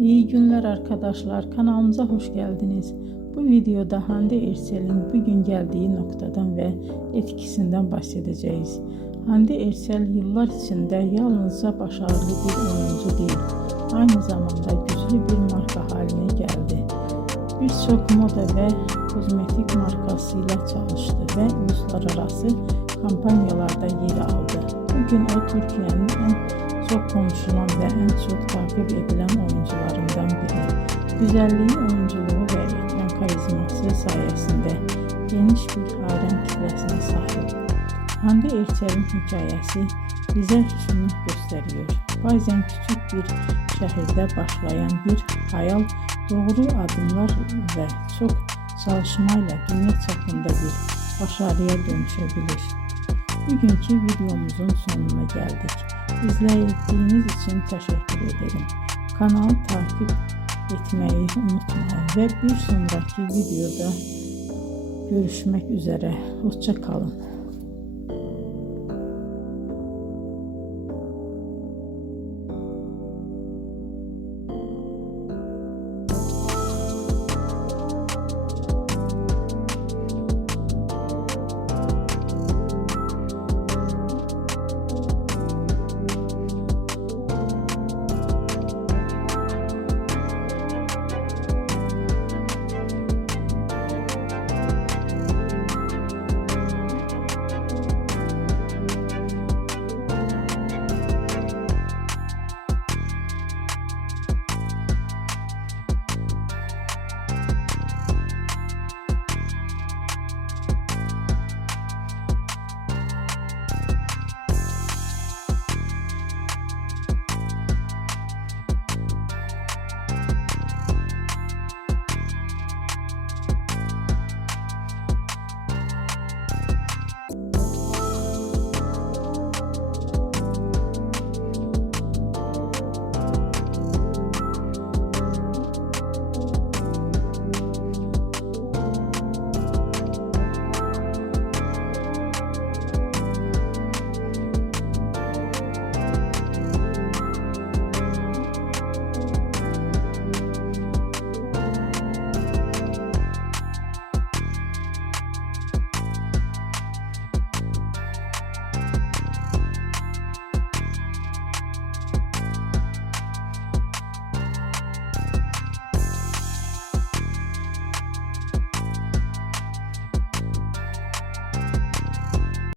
İyi günler arkadaşlar, kanalımıza hoş geldiniz. Bu videoda Hande Erçel'in bugün geldiği noktadan ve etkisinden bahsedeceğiz. Hande Erçel yıllar içinde yalnızca başarılı bir oyuncu değil, aynı zamanda güçlü bir marka haline geldi. Birçok moda ve kozmetik markasıyla çalıştı ve uluslararası kampanyalarda yer aldı. Bugün o Türkiye'nin en çok konuşulan ve en çok takip edilen oyuncularından biri. Güzelliği, oyunculuğu ve ekran karizması sayesinde geniş bir hayran kitlesine sahip. Hande Erçel'in hikayesi bize şunu gösteriyor. Bazen küçük bir şehirde başlayan bir hayal doğru adımlar ve çok çalışmayla dünya çapında bir başarıya dönüşebilir. Bugünkü videomuzun sonuna geldik. İzlediğiniz için teşekkür ederim. Kanalı takip etmeyi unutmayın ve bir sonraki videoda görüşmek üzere. Hoşça kalın.